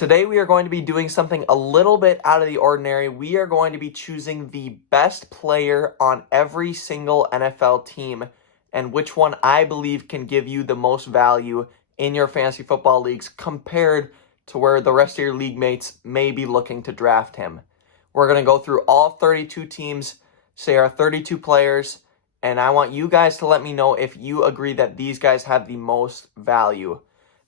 Today we are going to be doing something a little bit out of the ordinary. We are going to be choosing the best player on every single NFL team and which one I believe can give you the most value in your fantasy football leagues compared to where the rest of your league mates may be looking to draft him. We're going to go through all 32 teams, say our 32 players, and I want you guys to let me know if you agree that these guys have the most value.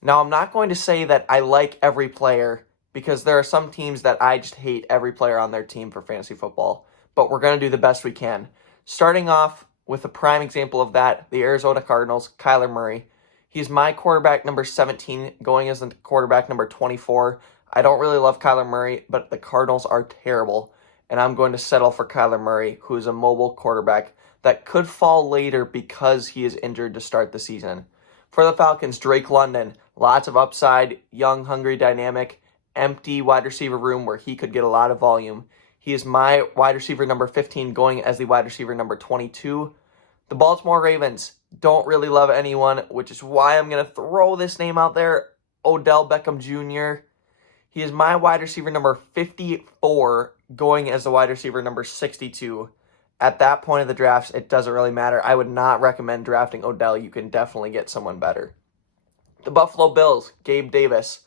Now, I'm not going to say that I like every player because there are some teams that I just hate every player on their team for fantasy football, but we're going to do the best we can. Starting off with a prime example of that, the Arizona Cardinals, Kyler Murray. He's my quarterback number 17, going as the quarterback number 24. I don't really love Kyler Murray, but the Cardinals are terrible, and I'm going to settle for Kyler Murray, who is a mobile quarterback that could fall later because he is injured to start the season. For the Falcons, Drake London, lots of upside, young, hungry, dynamic, empty wide receiver room where he could get a lot of volume. He is my wide receiver number 15, going as the wide receiver number 22. The Baltimore Ravens don't really love anyone, which is why I'm going to throw this name out there, Odell Beckham Jr. He is my wide receiver number 54, going as the wide receiver number 62. At that point of the drafts, it doesn't really matter. I would not recommend drafting Odell. You can definitely get someone better. The Buffalo Bills, Gabe Davis.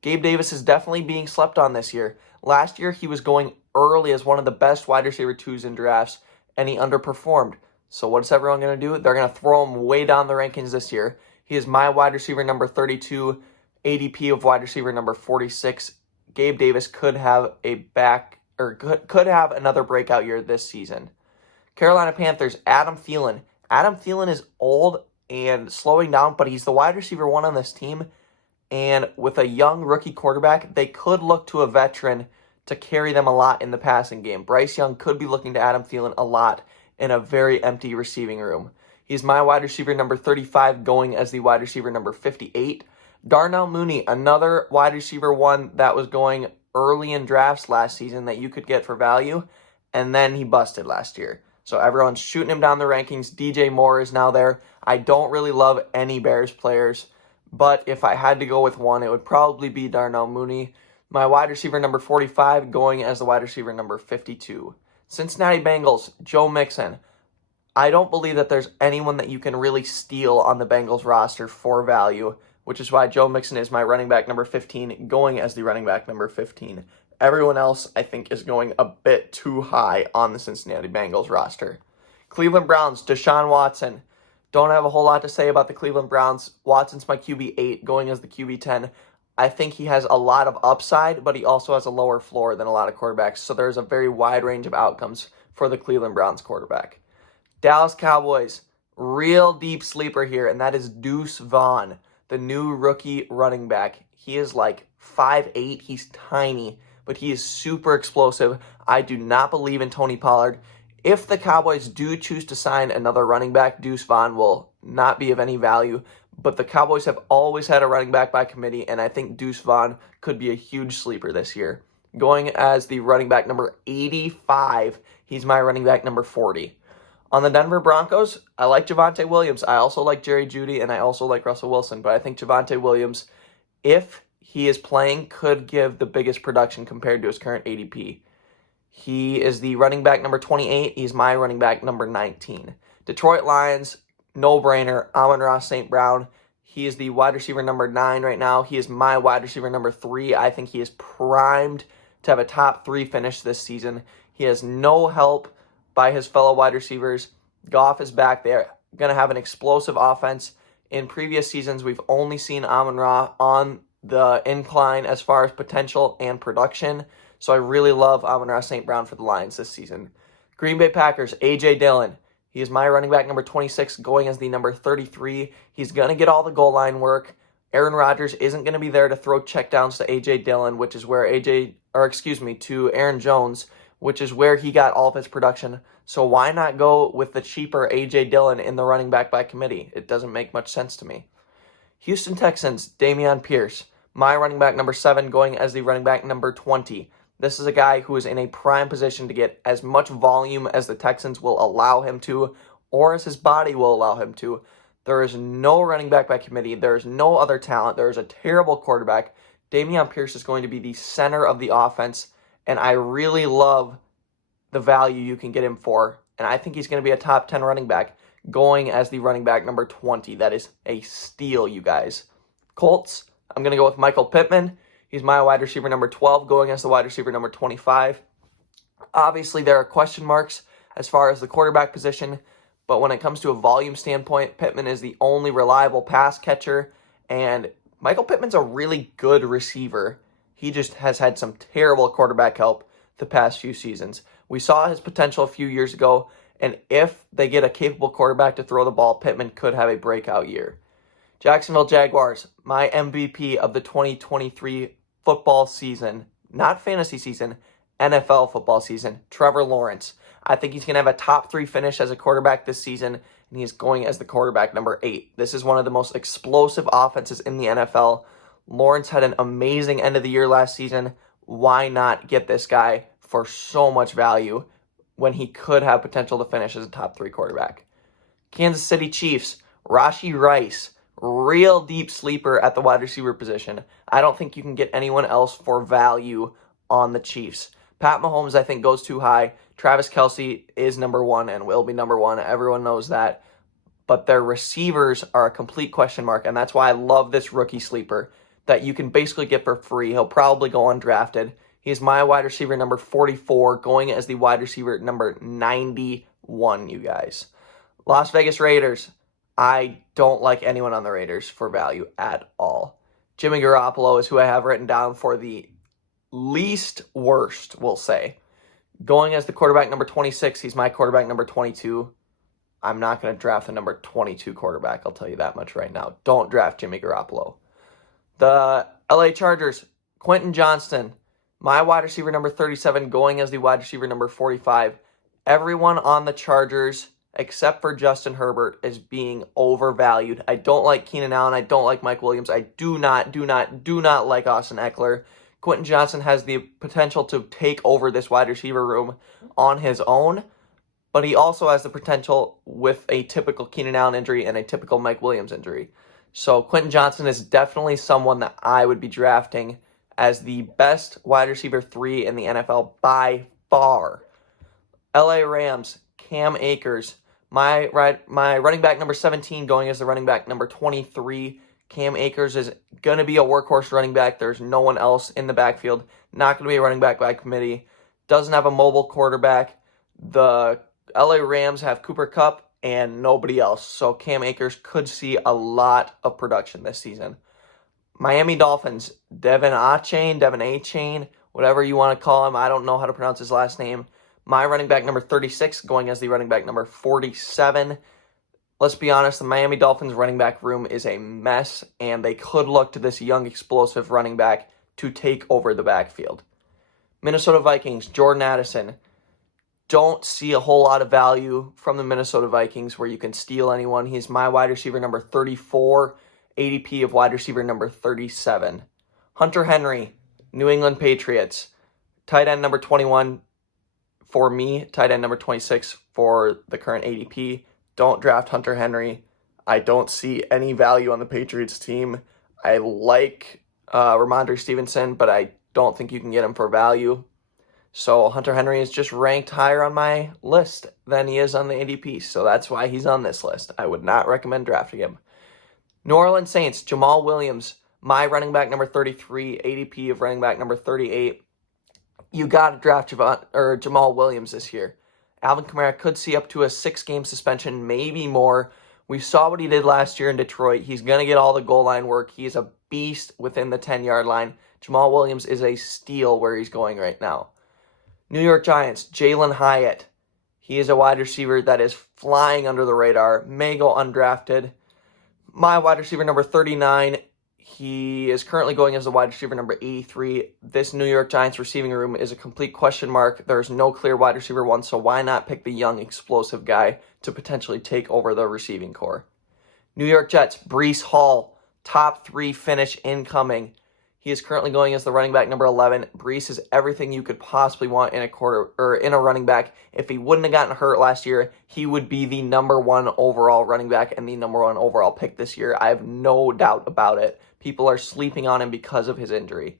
Gabe Davis is definitely being slept on this year. Last year, he was going early as one of the best wide receiver twos in drafts, and he underperformed. So what's everyone going to do? They're going to throw him way down the rankings this year. He is my wide receiver number 32, ADP of wide receiver number 46. Gabe Davis could have could have another breakout year this season. Carolina Panthers, Adam Thielen. Adam Thielen is old and slowing down, but he's the wide receiver one on this team. And with a young rookie quarterback, they could look to a veteran to carry them a lot in the passing game. Bryce Young could be looking to Adam Thielen a lot in a very empty receiving room. He's my wide receiver number 35, going as the wide receiver number 58. Darnell Mooney, another wide receiver one that was going early in drafts last season that you could get for value, and then he busted last year. So everyone's shooting him down the rankings. DJ Moore is now there. I don't really love any Bears players, but if I had to go with one, it would probably be Darnell Mooney. My wide receiver number 45, going as the wide receiver number 52. Cincinnati Bengals, Joe Mixon. I don't believe that there's anyone that you can really steal on the Bengals roster for value, which is why Joe Mixon is my running back number 15, going as the running back number 15. Everyone else, I think, is going a bit too high on the Cincinnati Bengals roster. Cleveland Browns, Deshaun Watson. Don't have a whole lot to say about the Cleveland Browns. Watson's my QB 8, going as the QB 10. I think he has a lot of upside, but he also has a lower floor than a lot of quarterbacks, so there's a very wide range of outcomes for the Cleveland Browns quarterback. Dallas Cowboys, real deep sleeper here, and that is Deuce Vaughn, the new rookie running back. He is like 5'8", he's tiny, but he is super explosive. I do not believe in Tony Pollard. If the Cowboys do choose to sign another running back, Deuce Vaughn will not be of any value, but the Cowboys have always had a running back by committee, and I think Deuce Vaughn could be a huge sleeper this year. Going as the running back number 85, he's my running back number 40. On the Denver Broncos, I like Javonte Williams. I also like Jerry Jeudy, and I also like Russell Wilson, but I think Javonte Williams, if he is playing, could give the biggest production compared to his current ADP. He is the running back number 28. He's my running back number 19. Detroit Lions, no-brainer, Amon-Ra St. Brown. He is the wide receiver number 9 right now. He is my wide receiver number 3. I think he is primed to have a top 3 finish this season. He has no help by his fellow wide receivers. Goff is back there, going to have an explosive offense. In previous seasons, we've only seen Amon-Ra on the incline as far as potential and production. So I really love Amon-Ra St. Brown for the Lions this season. Green Bay Packers, A.J. Dillon. He is my running back number 26, going as the number 33. He's going to get all the goal line work. Aaron Rodgers isn't going to be there to throw checkdowns to A.J. Dillon, which is where to Aaron Jones, which is where he got all of his production. So why not go with the cheaper A.J. Dillon in the running back by committee? It doesn't make much sense to me. Houston Texans, Dameon Pierce. My running back number 7, going as the running back number 20. This is a guy who is in a prime position to get as much volume as the Texans will allow him to, or as his body will allow him to. There is no running back by committee. There is no other talent. There is a terrible quarterback. Dameon Pierce is going to be the center of the offense, and I really love the value you can get him for. And I think he's going to be a top 10 running back, going as the running back number 20. That is a steal, you guys. Colts, I'm going to go with Michael Pittman. He's my wide receiver number 12, going as the wide receiver number 25. Obviously, there are question marks as far as the quarterback position, but when it comes to a volume standpoint, Pittman is the only reliable pass catcher, and Michael Pittman's a really good receiver. He just has had some terrible quarterback help the past few seasons. We saw his potential a few years ago, and if they get a capable quarterback to throw the ball, Pittman could have a breakout year. Jacksonville Jaguars, my MVP of the 2023 football season, not fantasy season, NFL football season, Trevor Lawrence. I think he's going to have a top 3 finish as a quarterback this season, and he's going as the quarterback number 8. This is one of the most explosive offenses in the NFL. Lawrence had an amazing end of the year last season. Why not get this guy for so much value when he could have potential to finish as a top 3 quarterback? Kansas City Chiefs, Rashee Rice, real deep sleeper at the wide receiver position. I don't think you can get anyone else for value on the Chiefs. Pat Mahomes, I think, goes too high. Travis Kelce is number 1 and will be number 1. Everyone knows that. But their receivers are a complete question mark, and that's why I love this rookie sleeper that you can basically get for free. He'll probably go undrafted. He's my wide receiver number 44, going as the wide receiver number 91, you guys. Las Vegas Raiders. I don't like anyone on the Raiders for value at all. Jimmy Garoppolo is who I have written down for the least worst, we'll say. Going as the quarterback number 26, he's my quarterback number 22. I'm not going to draft the number 22 quarterback, I'll tell you that much right now. Don't draft Jimmy Garoppolo. The LA Chargers, Quentin Johnston, my wide receiver number 37, going as the wide receiver number 45. Everyone on the Chargers, except for Justin Herbert, is being overvalued. I don't like Keenan Allen. I don't like Mike Williams. I do not like Austin Eckler. Quentin Johnston has the potential to take over this wide receiver room on his own, but he also has the potential with a typical Keenan Allen injury and a typical Mike Williams injury. So Quentin Johnston is definitely someone that I would be drafting as the best wide receiver 3 in the NFL by far. LA Rams, Cam Akers, my running back number 17, going as the running back number 23. Cam Akers is going to be a workhorse running back. There's no one else in the backfield. Not going to be a running back by committee. Doesn't have a mobile quarterback. The LA Rams have Cooper Kupp and nobody else. So Cam Akers could see a lot of production this season. Miami Dolphins, Devin Achane, whatever you want to call him. I don't know how to pronounce his last name. My running back number 36, going as the running back number 47. Let's be honest, the Miami Dolphins running back room is a mess, and they could look to this young, explosive running back to take over the backfield. Minnesota Vikings, Jordan Addison. Don't see a whole lot of value from the Minnesota Vikings where you can steal anyone. He's my wide receiver number 34, ADP of wide receiver number 37. Hunter Henry, New England Patriots. Tight end number 21 for me, tight end number 26 for the current ADP. Don't draft Hunter Henry. I don't see any value on the Patriots team. I like Ramondre Stevenson, but I don't think you can get him for value. So Hunter Henry is just ranked higher on my list than he is on the ADP. So that's why he's on this list. I would not recommend drafting him. New Orleans Saints, Jamal Williams, my running back number 33, ADP of running back number 38. You got to draft Jamal Williams this year. Alvin Kamara could see up to a 6-game suspension, maybe more. We saw what he did last year in Detroit. He's going to get all the goal line work. He's a beast within the 10-yard line. Jamal Williams is a steal where he's going right now. New York Giants, Jalen Hyatt. He is a wide receiver that is flying under the radar, may go undrafted. My wide receiver number 39, he is currently going as a wide receiver number 83. This New York Giants receiving room is a complete question mark. There's no clear wide receiver 1, so why not pick the young, explosive guy to potentially take over the receiving core? New York Jets, Breece Hall, top 3 finish incoming. He is currently going as the running back number 11. Breece is everything you could possibly want in a running back. If he wouldn't have gotten hurt last year, he would be the number 1 overall running back and the number 1 overall pick this year. I have no doubt about it. people are sleeping on him because of his injury.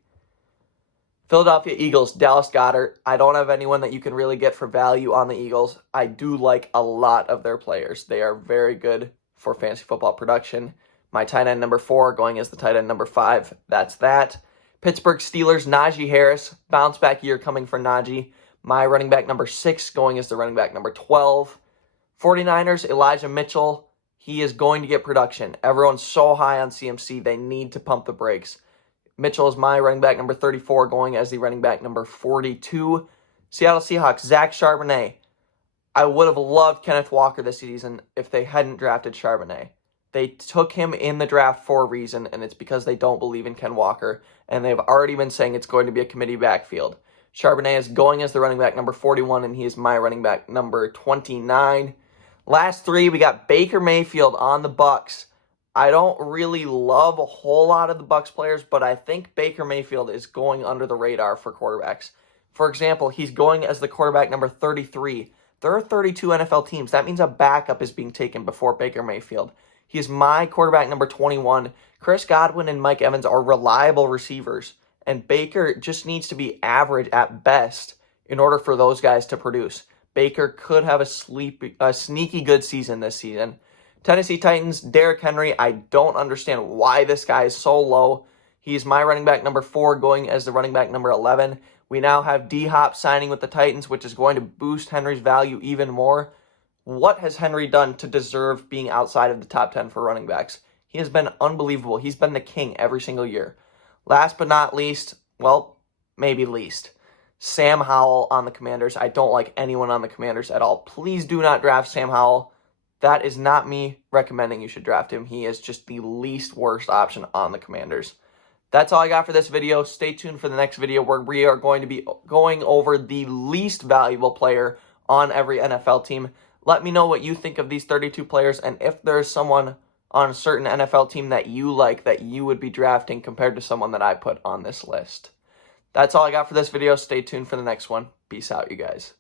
Philadelphia Eagles, Dallas Goedert. I don't have anyone that you can really get for value on the Eagles. I do like a lot of their players. They are very good for fantasy football production. My tight end number 4 going as the tight end number 5. That's that. Pittsburgh Steelers, Najee Harris. Bounce back year coming for Najee. My running back number 6 going as the running back number 12. 49ers, Elijah Mitchell. He is going to get production. Everyone's so high on CMC, they need to pump the brakes. Mitchell is my running back number 34, going as the running back number 42. Seattle Seahawks, Zach Charbonnet. I would have loved Kenneth Walker this season if they hadn't drafted Charbonnet. They took him in the draft for a reason, and it's because they don't believe in Ken Walker, and they've already been saying it's going to be a committee backfield. Charbonnet is going as the running back number 41, and he is my running back number 29. Last 3, we got Baker Mayfield on the Bucs. I don't really love a whole lot of the Bucs players, but I think Baker Mayfield is going under the radar for quarterbacks. For example, he's going as the quarterback number 33. There are 32 NFL teams. That means a backup is being taken before Baker Mayfield. He is my quarterback number 21. Chris Godwin and Mike Evans are reliable receivers, and Baker just needs to be average at best in order for those guys to produce. Baker could have a sneaky good season this season. Tennessee Titans, Derrick Henry. I don't understand why this guy is so low. He's my running back number 4, going as the running back number 11. We now have D-Hop signing with the Titans, which is going to boost Henry's value even more. What has Henry done to deserve being outside of the top 10 for running backs? He has been unbelievable. He's been the king every single year. Last but not least, well, maybe least, Sam Howell on the Commanders. I don't like anyone on the Commanders at all. Please do not draft Sam Howell. That is not me recommending you should draft him. He is just the least worst option on the Commanders. That's all I got for this video. Stay tuned for the next video where we are going to be going over the least valuable player on every NFL team. Let me know what you think of these 32 players and if there's someone on a certain NFL team that you like that you would be drafting compared to someone that I put on this list. That's all I got for this video. Stay tuned for the next one. Peace out, you guys.